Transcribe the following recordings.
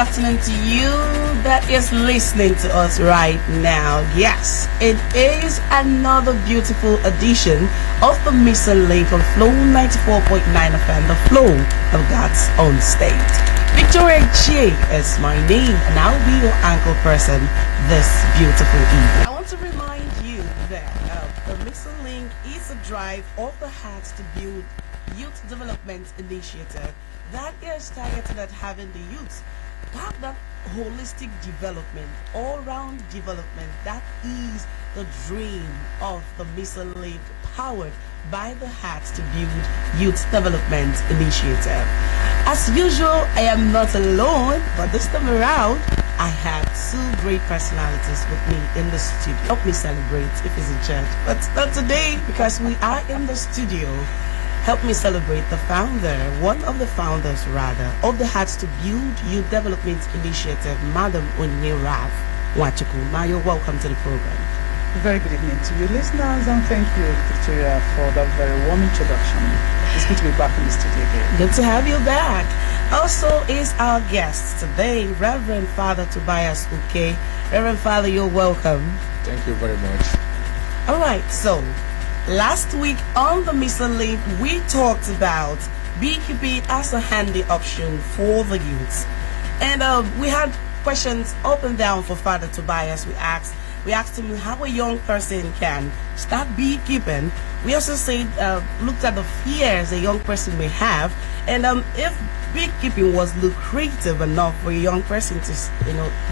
afternoon to you that is listening to us right now. Yes, it is another beautiful edition of the Missing Link on Flow 94.9 FM, the flow of God's own state. Victoria J is my name, and I'll be your anchor person this beautiful evening. I want to remind you that the Missing Link is a drive of the heart to build youth development initiative that is targeted at having the youth have that holistic development, all-round development. That is the dream of the Missing Link, powered by the heart to build youth development initiative. As usual, I am not alone, but this time around, I have two great personalities with me in the studio. Help me celebrate if it's in church, but not today because we are in the studio. Help me celebrate the founder, one of the founders rather, of the Hearts to Build Youth Development Initiative, Madam Onyerav Wachuku. Ma, you're welcome to the program. Very good evening to you listeners, and thank you, Victoria, for that very warm introduction. It's good to be back in the studio again. Good to have you back. Also is our guest today, Reverend Father Tobias Uke. Reverend Father, you're welcome. Thank you very much. All right, so last week on the Missing Link, we talked about beekeeping as a handy option for the youths. And we had questions up and down for Father Tobias. We asked him how a young person can start beekeeping. We also said, looked at the fears a young person may have, and if beekeeping was lucrative enough for a young person to,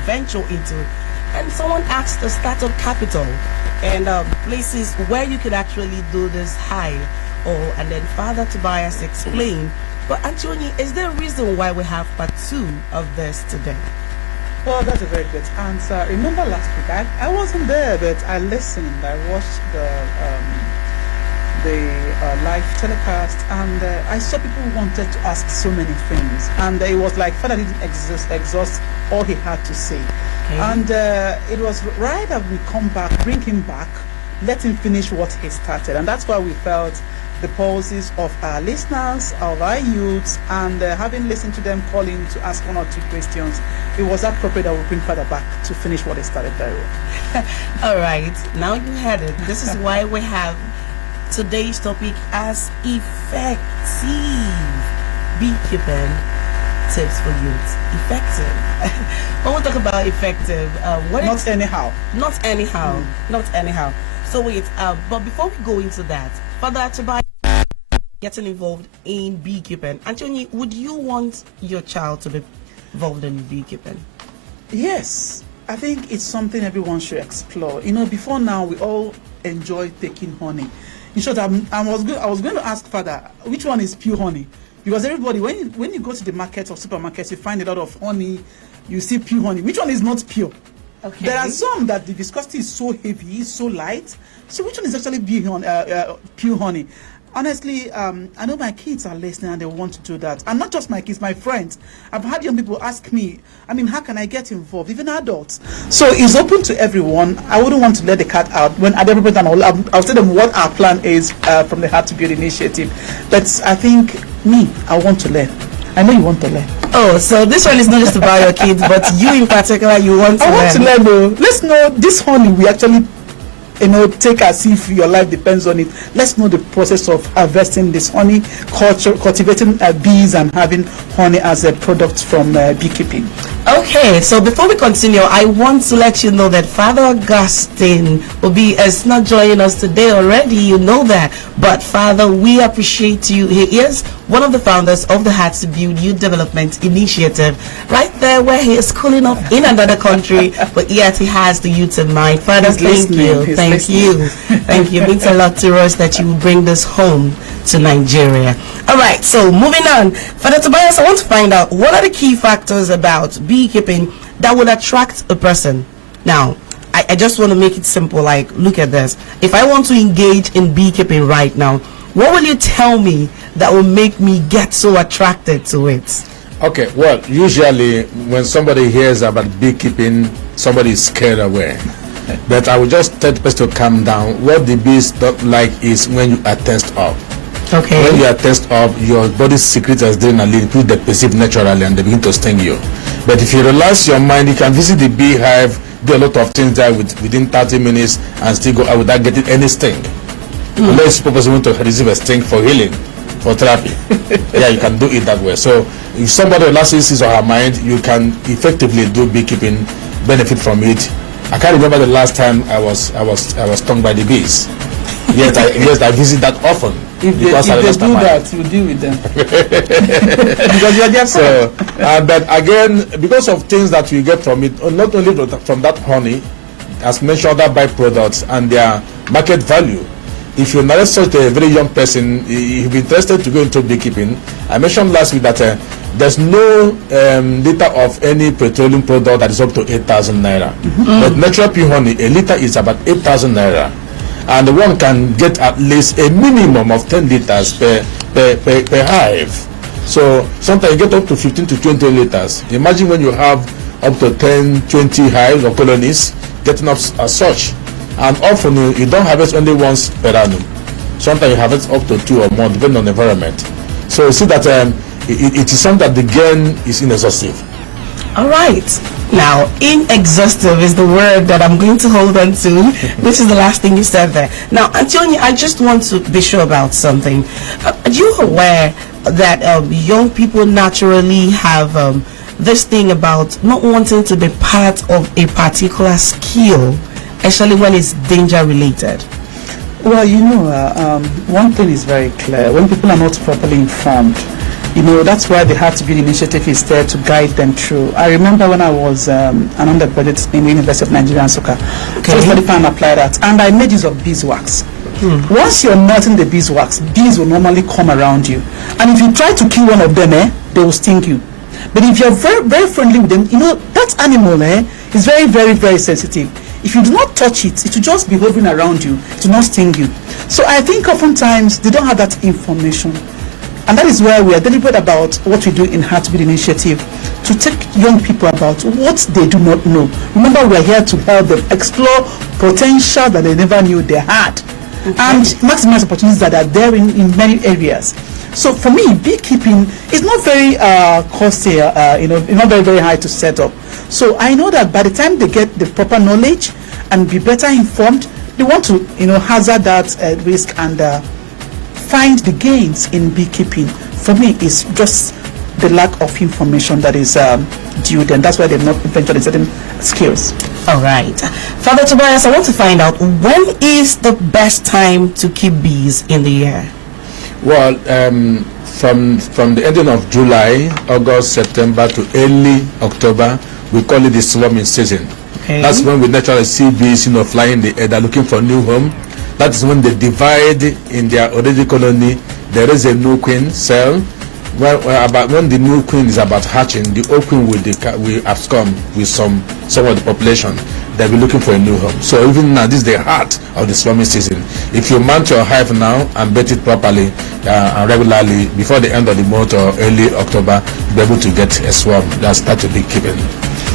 venture into. And someone asked the startup capital and places where you could actually do this high. And then Father Tobias explained. But Anthony, is there a reason why we have part 2 of this today? Well, that's a very good answer. Remember last week, I wasn't there, but I listened. I watched the live telecast, and I saw people who wanted to ask so many things, and it was like Father didn't exhaust all he had to say. Okay. And it was right that we come back, bring him back, let him finish what he started, and that's why we felt the pulses of our listeners, of our youths, and having listened to them calling to ask 1 or 2 questions, it was appropriate that we bring Father back to finish what he started very well. All right, now you had it. This is why we have today's topic as effective beekeeping tips for youth. Effective. When we talk about effective, not anyhow. Not anyhow. Not anyhow. So wait, but before we go into that, Father Tobias getting involved in beekeeping. Anthony, would you want your child to be involved in beekeeping? Yes, I think it's something everyone should explore. Before now, we all enjoy taking honey. In short, I was going to ask Father, which one is pure honey? Because everybody, when you go to the market or supermarkets, you find a lot of honey. You see pure honey. Which one is not pure? Okay. There are some that the viscosity is so heavy, so light. So which one is actually pure honey? Honestly, I know my kids are listening and they want to do that. And not just my kids, my friends. I've had young people ask me, how can I get involved? Even adults. So it's open to everyone. I wouldn't want to let the cat out. When at every time I'll tell them what our plan is from the Heart to Build initiative. But I think I want to learn. I know you want to learn. Oh, so this one is not just about your kids, but you in particular, you want to learn. I want to learn, though. Let's know this honey we actually take as if your life depends on it. Let's know the process of harvesting this honey, cultivating bees and having honey as a product from beekeeping. Okay, so before we continue, I want to let you know that Father Augustine is not joining us today already, you know that. But Father, we appreciate you. He is one of the founders of the Hearts to Build Youth Development Initiative, right there where he is cooling off in another country, but yet he has the youth in mind. Father, thank you. Thank you. Thank you. It means a lot to us that you bring this home to Nigeria. All right, so moving on. Father Tobias, I want to find out what are the key factors about beekeeping that would attract a person. Now, I just want to make it simple. Like, look at this. If I want to engage in beekeeping right now, what will you tell me that will make me get so attracted to it? Okay, well, usually when somebody hears about beekeeping, somebody is scared away. But I will just tell the person to calm down. What the bees don't like is when you are tensed up. Okay. When you are tensed up, your body secretes adrenaline, which they perceive naturally, and they begin to sting you. But if you relax your mind, you can visit the beehive, do a lot of things there within 30 minutes and still go out without getting any sting. Unless you want to receive a sting for healing, for therapy. Yeah, you can do it that way. So if somebody relaxes his or her mind, you can effectively do beekeeping, benefit from it. I can't remember the last time I was stung by the bees. Yes, I visit that often. If they do that, you deal with them. Because you are just so, but again, because of things that you get from it, not only from that honey, as mentioned, other byproducts and their market value. If you narrate such a very young person, if you're interested to go into beekeeping, I mentioned last week that there's no liter of any petroleum product that is up to 8,000 naira. But natural pure honey, a liter is about 8,000 naira. And one can get at least a minimum of 10 liters per hive. So sometimes you get up to 15 to 20 liters. Imagine when you have up to 10, 20 hives or colonies getting up as such. And often you don't harvest only once per annum. Sometimes you harvest up to 2 or more depending on the environment. So you see that it is something that the gain is inexhaustive. All right. Now, inexhaustive is the word that I'm going to hold on to, which is the last thing you said there. Now, Antonio, I just want to be sure about something. Are you aware that young people naturally have this thing about not wanting to be part of a particular skill, especially when it's danger related? Well, you know, one thing is very clear. When people are not properly informed, you know, that's why the Heart to Build initiative is there to guide them through. I remember when I was an undergraduate in the University of Nigeria and Soka, so I was very fun and apply that, and I made use of beeswax. Once you're melting the beeswax, bees will normally come around you, and if you try to kill one of them, they will sting you. But if you're very, very friendly with them, you know, that animal is very, very, very sensitive. If you do not touch it, it will just be hovering around you. It will not sting you. So I think oftentimes they don't have that information. And that is why we are deliberate about what we do in Heart to Build initiative, to take young people about what they do not know. Remember, we are here to help them explore potential that they never knew they had, and maximize opportunities that are there in many areas. So for me, beekeeping is not very costly, not very, very high to set up. So I know that by the time they get the proper knowledge and be better informed, they want to, hazard that risk and find the gains in beekeeping. For me, it's just the lack of information that is due, and that's why they've not invented certain skills. All right. Father Tobias, I want to find out, when is the best time to keep bees in the year? Well, from the ending of July, August, September to early October, we call it the swarming season. Okay. That's when we naturally see bees, flying in the air. They're looking for a new home. That is when they divide in their original colony. There is a new queen cell. When the new queen is about hatching, the old queen will abscond with some of the population. They'll be looking for a new home. So even now, this is the heart of the swarming season. If you mount your hive now and bet it properly and regularly, before the end of the month or early October, you'll be able to get a swarm that start to be keeping.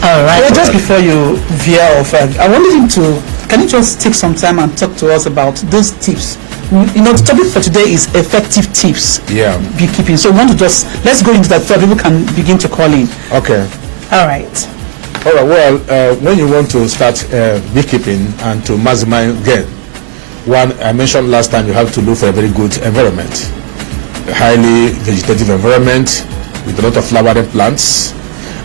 All right. Well, just before you veer off, I wanted him to. Can you just take some time and talk to us about those tips? The topic for today is effective tips. Yeah. Beekeeping. So we want to let's go into that so people can begin to call in. Okay. All right. All right. Well, when you want to start beekeeping and to maximize gain, one I mentioned last time, you have to look for a very good environment, a highly vegetative environment with a lot of flowering plants,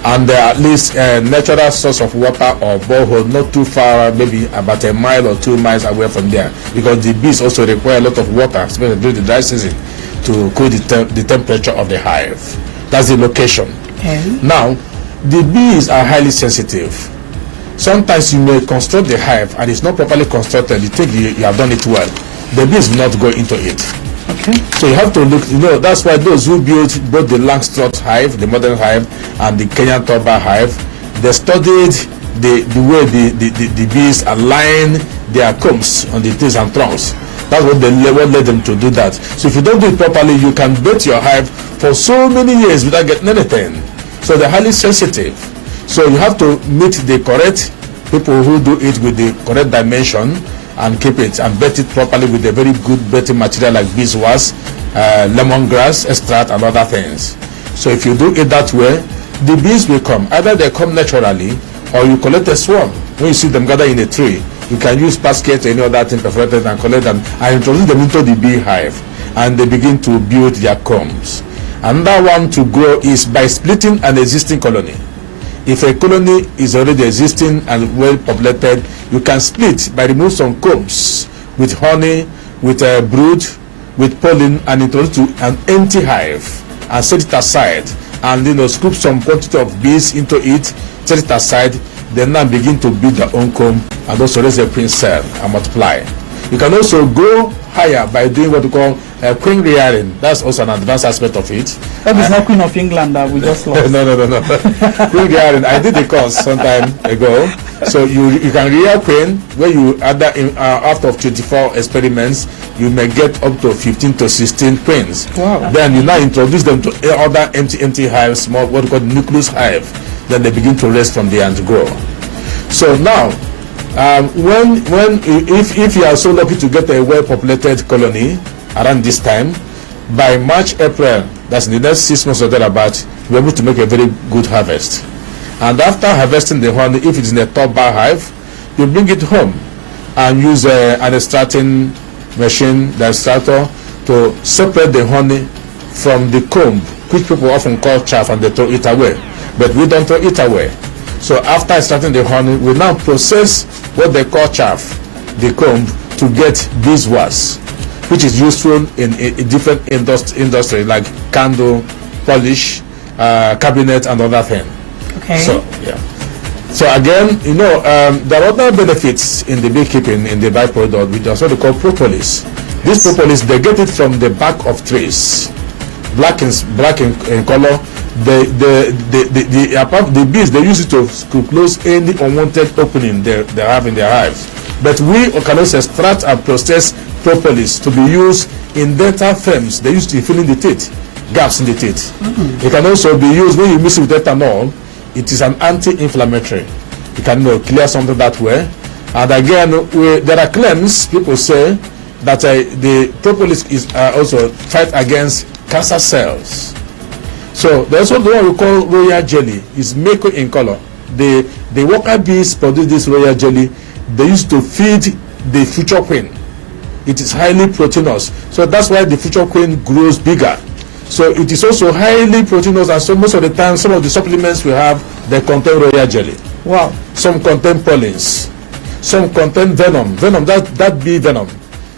and at least a natural source of water or borehole not too far, maybe about 1 mile or 2 miles away from there, because the bees also require a lot of water, especially during the dry season, to cool the temperature of the hive. That's the location. Okay. Now, the bees are highly sensitive. Sometimes you may construct the hive and it's not properly constructed. You think you have done it well. The bees will not go into it. Okay. So you have to look, that's why those who built both the Langstroth hive, the modern hive, and the Kenyan Toba hive, they studied the way the bees align their combs on the trees and trunks. That's what led them to do that. So if you don't do it properly, you can bait your hive for so many years without getting anything. So they're highly sensitive. So you have to meet the correct people who do it with the correct dimension and keep it and bait it properly with a very good baiting material like beeswax, lemongrass extract, and other things. So if you do it that way, the bees will come. Either they come naturally, or you collect a swarm. When you see them gather in a tree, you can use baskets or any other thing perforated and collect them and introduce them into the beehive, and they begin to build their combs. Another one to grow is by splitting an existing colony. If a colony is already existing and well populated, you can split by removing some combs with honey, with a brood, with pollen, and introduce to an empty hive and set it aside, and scoop some quantity of bees into it, set it aside, then now begin to build their own comb and also raise a queen cell and multiply. You can also go higher by doing what we call queen rearing. That's also an advanced aspect of it. That is not Queen of England that we just lost. No. Queen rearing. I did the course some time ago. So you can rear queen where you after 24 experiments, you may get up to 15 to 16 queens. Wow. Then you now introduce them to other empty hives, small what we call nucleus hive. Then they begin to rest from there and grow. So now, if you are so lucky to get a well-populated colony around this time, by March, April, that's in the next 6 months or thereabout, you're able to make a very good harvest. And after harvesting the honey, if it's in a top bar hive, you bring it home and use an extracting machine, the extractor, to separate the honey from the comb, which people often call chaff, and they throw it away. But we don't throw it away. So after extracting the honey, we now process what they call chaff, the comb, to get beeswax, which is useful in different industry like candle, polish, cabinet, and other things. Okay. So yeah. So again, there are other benefits in the beekeeping in the byproduct, which is what they call propolis. This propolis, they get it from the bark of trees, black in color. The bees, they use it to close any unwanted opening they have in their hives. But we can also extract and process propolis to be used in dental firms. They used to fill in the teeth, gaps in the teeth. It can also be used when you mix it with ethanol. It is an anti-inflammatory. You can clear something that way. And again, there are claims, people say, that the propolis is also fight against cancer cells. So there's also the one we call royal jelly. It's mako in color. The worker bees produce this royal jelly. They used to feed the future queen. It is highly proteinous. So that's why the future queen grows bigger. So it is also highly proteinous, and so most of the time, some of the supplements we have, they contain royal jelly. Wow. Some contain pollens. Some contain venom. That bee venom.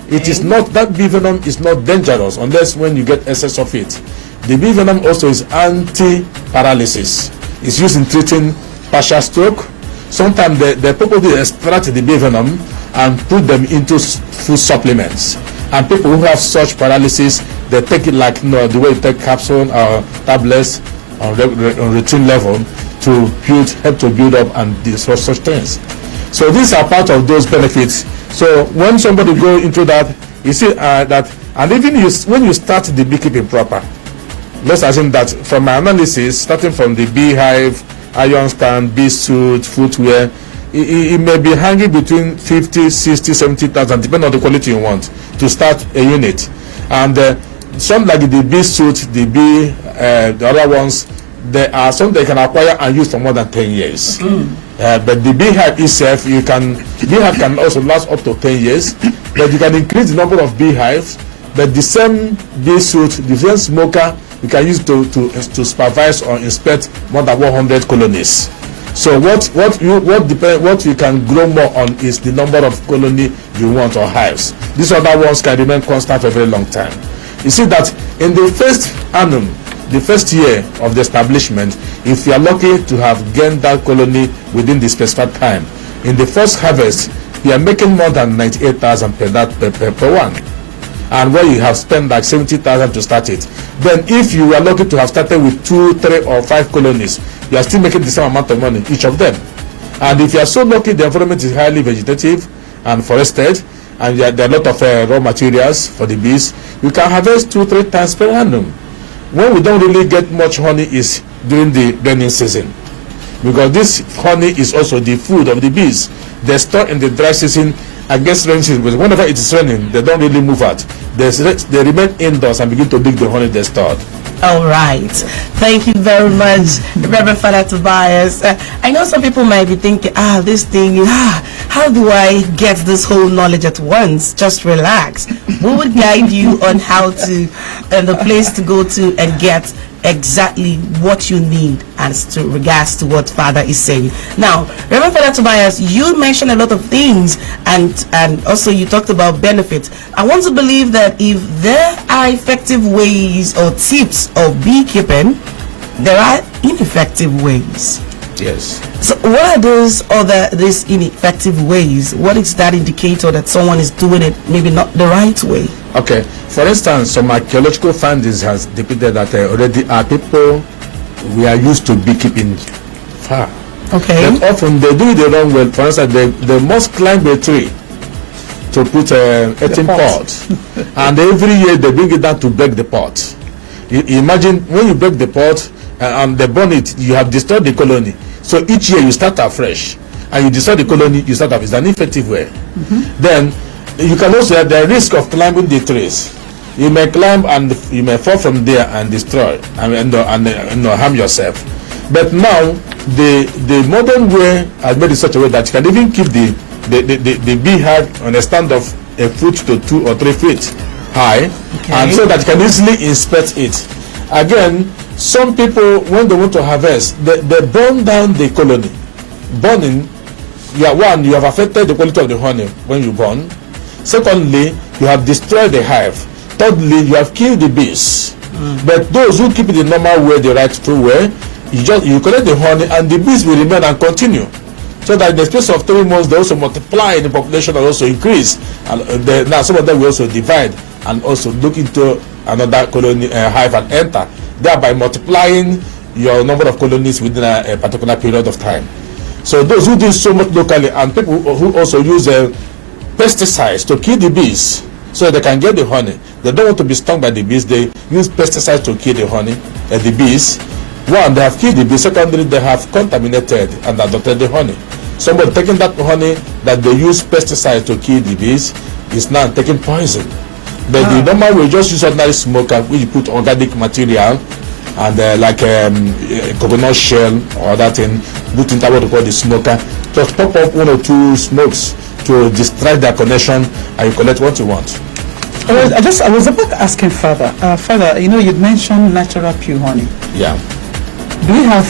It is not, that bee venom is not dangerous unless when you get excess of it. The bee venom also is anti-paralysis. It's used in treating partial stroke. Sometimes they probably extract the bee venom and put them into food supplements. And people who have such paralysis, they take it like the way you take capsule or tablets on routine level to help to build up and destroy such things. So these are part of those benefits. So when somebody go into that, you see that, and even when you start the beekeeping proper, let's assume that from my analysis, starting from the beehive, iron stand, bee suit, footwear, it may be hanging between 50, 60, 70,000, depending on the quality you want, to start a unit. And some like the bee suit, the bee, the other ones, there are some they can acquire and use for more than 10 years. But the beehive itself, beehive can also last up to 10 years, but you can increase the number of beehives. But the same bee suit, the same smoker, you can use to supervise or inspect more than 100 colonies. So what you can grow more on is the number of colony you want or hives. These other ones can remain constant for a very long time. You see that in the first annum, the first year of the establishment, if you are lucky to have gained that colony within the specified time, in the first harvest, you are making more than 98,000 per one. And where you have spent like 70,000 to start it. Then if you are lucky to have started with 2, 3, or 5 colonies, you are still making the same amount of money, each of them. And if you are so lucky, the environment is highly vegetative and forested, and there are a lot of raw materials for the bees, you can harvest 2, 3 times per annum. When we don't really get much honey is during the burning season, because this honey is also the food of the bees. They store in the dry season against rain season, but whenever it is raining, they don't really move out. They remain indoors and begin to dig the honey they stored. All right. Thank you very much, Reverend Father Tobias. I know some people might be thinking, this thing, how do I get this whole knowledge at once? Just relax. We would guide you on how to, and the place to go to and get exactly what you need as to regards to what Father is saying. Now, Reverend Father Tobias, you mentioned a lot of things, and also you talked about benefits. I want to believe that if there are effective ways or tips of beekeeping, there are ineffective ways. Yes. So what are these ineffective ways? What is that indicator that someone is doing it maybe not the right way? Okay. For instance, some archaeological findings has depicted that already are people we are used to beekeeping far. Okay. But often they do it the wrong way. For instance, they must climb a tree to put a 18 pot. And every year they bring it down to break the pot. You imagine when you break the pot and they burn it, you have destroyed the colony. So each year you start afresh, and you destroy the colony, you start off. It's an effective way. Then you can also have the risk of climbing the trees. You may climb and you may fall from there and destroy and harm yourself. But now the modern way has made it such a way that you can even keep the beehive on a stand of a foot to 2 or 3 feet high, and so that you can easily inspect it. Again, some people, when they want to harvest, they burn down the colony. Burning, you have affected the quality of the honey when you burn. Secondly, you have destroyed the hive. Thirdly, you have killed the bees. But those who keep it the normal way, the right true way, you collect the honey and the bees will remain and continue. So that in the space of 3 months, they also multiply in the population and also increase. And now some of them will also divide and also look into another colony hive and enter, thereby multiplying your number of colonies within a particular period of time. So those who do so much locally, and people who also use pesticides to kill the bees so they can get the honey. They don't want to be stung by the bees. They use pesticides to kill the honey, the bees. One, they have killed the bees. Secondly, they have contaminated and adopted the honey. Somebody taking that honey that they use pesticides to kill the bees is now taking poison. But the normal way, just use ordinary smoker, where you put organic material and like coconut shell or that thing, put into what we call the smoker. Just pop up 1 or 2 smokes to distract their connection, and you collect what you want. I was about asking Father. Father, you'd mentioned natural pure honey. Yeah. Do we have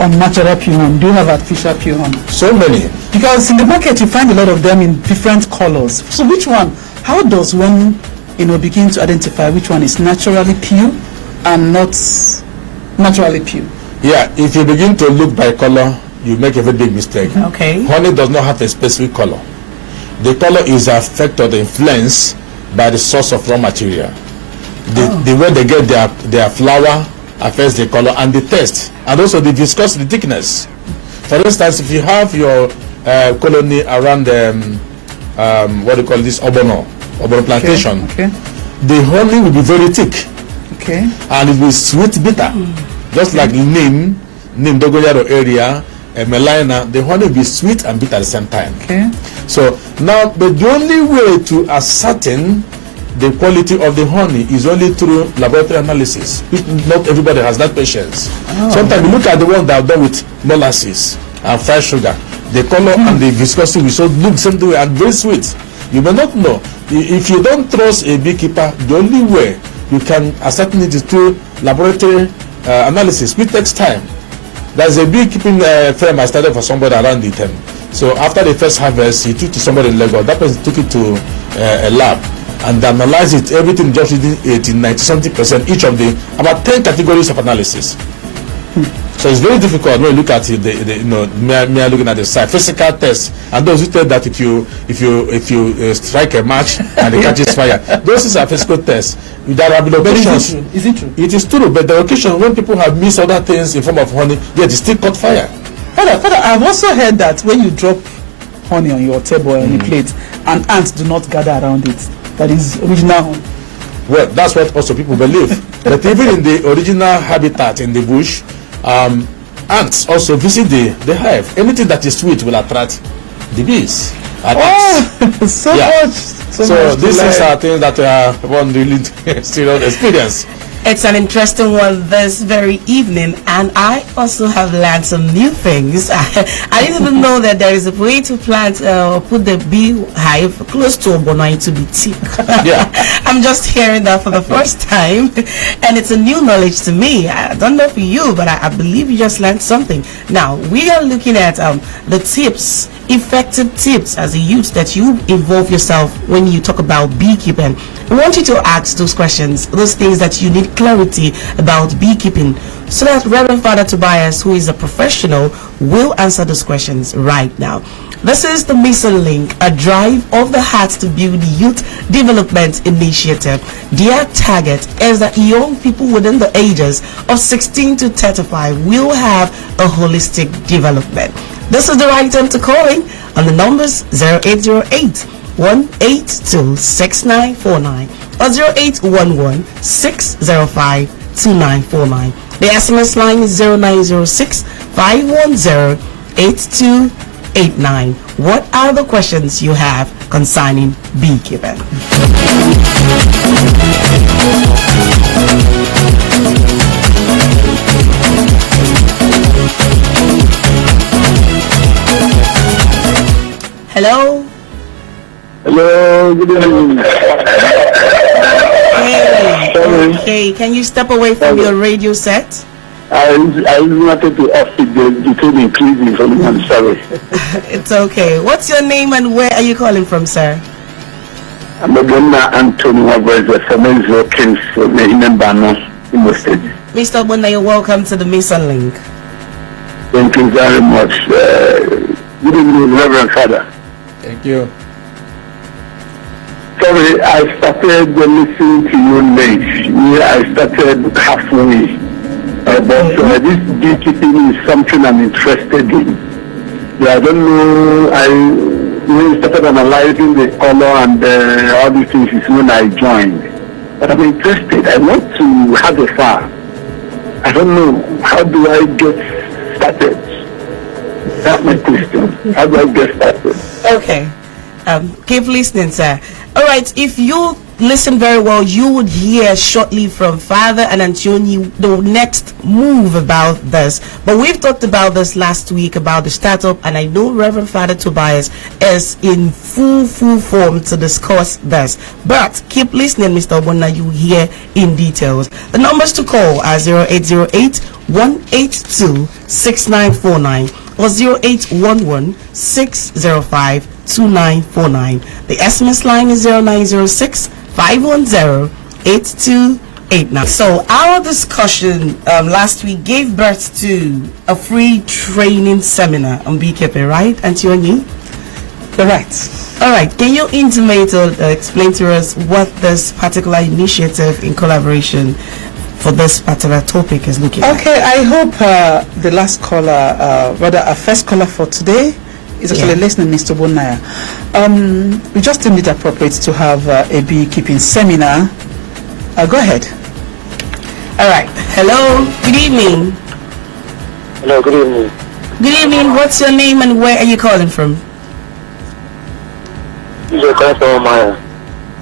unnatural pure honey? Do you have artificial pure honey? So many. Because in the market you find a lot of them in different colors. So which one? How does one begin to identify which one is naturally pure and not naturally pure? Yeah, if you begin to look by color, you make a very big mistake. Okay. Honey does not have a specific color. The color is affected or influenced by the source of raw material. The way they get their flower affects the color and the taste, and also the viscosity, the thickness. For instance, if you have your colony around what do you call this, Obono plantation, the honey will be very thick, and it will be sweet bitter, just like neem dogoyaro area, melina. The honey will be sweet and bitter at the same time. So now, but the only way to ascertain the quality of the honey is only through laboratory analysis, which not everybody has that patience. Sometimes you look at the one that are done with molasses and fried sugar, the color and the viscosity will so look the same way and very sweet. You may not know. If you don't trust a beekeeper, the only way you can ascertain it is through laboratory analysis, which takes time. There's a beekeeping firm I started for somebody around the time. So after the first harvest, he took to somebody in Lagos. That person took it to a lab and analyzed it, everything just within 80, 90, 70%, each of the about 10 categories of analysis. So it's very difficult when you look at it, mere looking at the side. Physical tests, and those who tell that if you strike a match and it catches fire, those are physical tests. There have been occasions. Is it true? It is true, but the occasion when people have missed other things in form of honey, yet it still caught fire. Father, I've also heard that when you drop honey on your table or on your plate, and ants do not gather around it. That is original honey. Well, that's what also people believe. But even in the original habitat in the bush, ants also visit the hive. Anything that is sweet will attract the bees. At so Yeah. much. So much these to things learn. are things that one really serious experience. It's an interesting one this very evening, and I also have learned some new things. I didn't even know that there is a way to plant or put the beehive close to Obonai to be thick. Yeah. I'm just hearing that for the first time, and it's a new knowledge to me. I don't know for you, but I believe you just learned something. Now, we are looking at the tips, effective tips as a youth that you involve yourself when you talk about beekeeping. I want you to ask those questions, those things that you need clarity about beekeeping, so that Reverend Father Tobias, who is a professional, will answer those questions right now. This is the Missing Link, a drive of the heart to build youth development initiative. Their target is that young people within the ages of 16 to 35 will have a holistic development. This is the right time to call in on the numbers 0808 182 6949 or 0811 605 2949. The SMS line is 0906 510 8289. What are the questions you have concerning beekeeping? Hello? Hello, good evening. Hey, Sorry. okay, can you step away from your radio set? I wanted to ask if the tone increasing for me. I'm sorry. It's okay. What's your name and where are you calling from, sir? I'm a Donna Anthony Wabers, from Israel Kings, from the Inembano, in the state. Mr. Bunda, you're welcome to the Missing Link. Thank you very much. Good evening, Reverend Father. Thank you. Sorry, I started listening to you late. Yeah, I started halfway. But this beekeeping is something I'm interested in. Yeah, I don't know. When you started analyzing the color and all these things is when I joined. But I'm interested. I want to have a farm. I don't know. How do I get started? That's my question. How do I get started? Okay. Keep listening, sir. All right. If you listen very well, you would hear shortly from Father and Antonio the next move about this. But we've talked about this last week about the startup, and I know Reverend Father Tobias is in full form to discuss this. But keep listening, Mr. Obonna, you hear in details. The numbers to call are 0808 182 6949 or 0811 605 2949. The SMS line is 0906 510 8289. So our discussion last week gave birth to a free training seminar on beekeeping, right, Antonio? Correct. All right. Can you intimate or explain to us what this particular initiative in collaboration for this particular topic is looking like? Okay, I hope the last caller, rather our first caller for today, is actually listening, Mr. Bonaya. We just deemed it appropriate to have a beekeeping seminar. Go ahead. All right. Hello. Good evening. Hello, good evening. Good evening. What's your name and where are you calling from?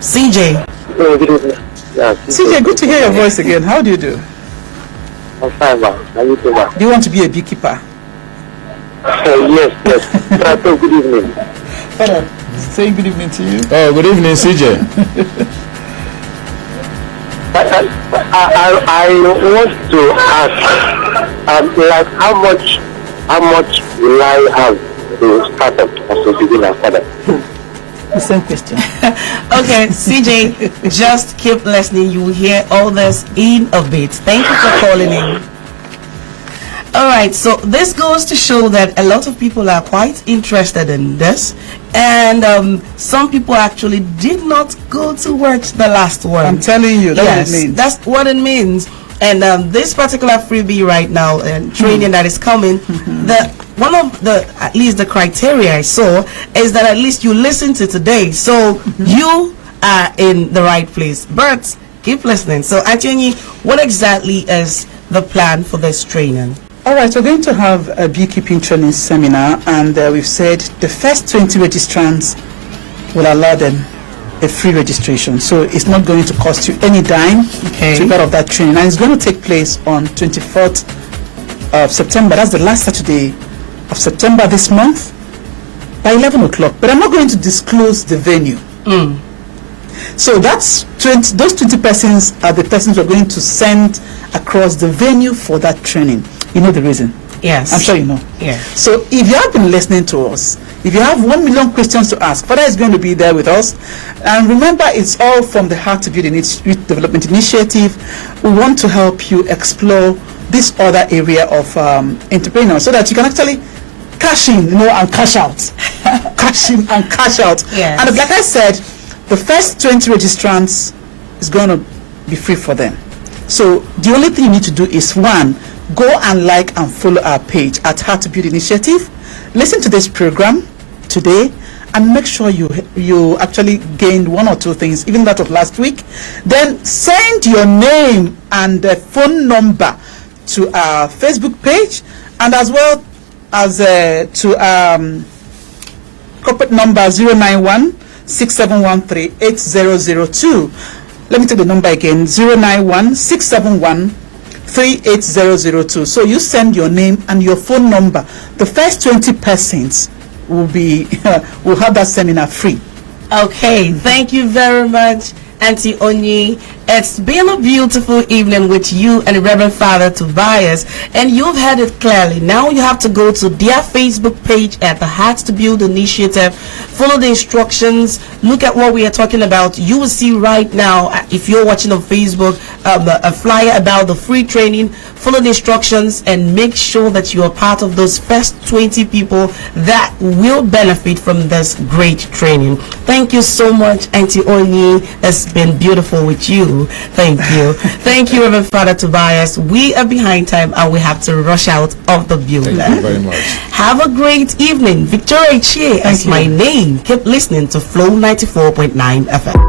CJ. Hello, good evening. Yeah, CJ, good to hear your voice again. How do you do? I'm fine, man. How you doing, man? Do you want to be a beekeeper? Yes. So, good evening. Father, saying good evening to you. Oh, good evening, CJ. I want to ask, like, how much will I have to start up as a beginner, Father? The same question. Okay, CJ, just keep listening. You will hear all this in a bit. Thank you for calling in. All right, so this goes to show that a lot of people are quite interested in this, and some people actually did not go to watch the last one. I'm telling you, that's what it means. That's what it means. And this particular freebie right now and training that is coming, one of the, at least the criteria I saw is that at least you listen to today, so you are in the right place. But keep listening. So, Atienyi, what exactly is the plan for this training? All right, we're going to have a beekeeping training seminar, and we've said the first 20 registrants will allow them a free registration. So it's not going to cost you any dime to be part of that training. And it's going to take place on 24th of September. That's the last Saturday of September this month by 11 o'clock. But I'm not going to disclose the venue. So that's those 20 persons are the persons we're going to send across the venue for that training. You know the reason? Yes. I'm sure you know. Yeah. So if you have been listening to us, if you have 1 million questions to ask, Father is going to be there with us. And remember, it's all from the Heart to Build Youth Development Initiative. We want to help you explore this other area of entrepreneurship so that you can actually cash in, and cash out. Cash in and cash out. Yes. And like I said, the first 20 registrants is going to be free for them. So the only thing you need to do is, one, go and like and follow our page at Heart to Build Initiative. Listen to this program today and make sure you actually gained one or two things, even that of last week. Then send your name and phone number to our Facebook page, and as well as to corporate number 091-6713-8002. Let me take the number again, 091-671-38002. So you send your name and your phone number. The first 20 persons will have that seminar free. Okay, thank you very much, Auntie Onyi. It's been a beautiful evening with you and Reverend Father Tobias, and you've heard it clearly. Now you have to go to their Facebook page at the Heart to Build Initiative, follow the instructions, look at what we are talking about. You will see right now, if you're watching on Facebook, a flyer about the free training. Follow the instructions and make sure that you are part of those first 20 people that will benefit from this great training. Thank you so much, Auntie Onyi. It's been beautiful with you. Thank you. Thank you, Reverend Father Tobias. We are behind time and we have to rush out of the building. Thank you very much. Have a great evening. Victoria Chie is my name. Keep listening to Flow 94.9 FM.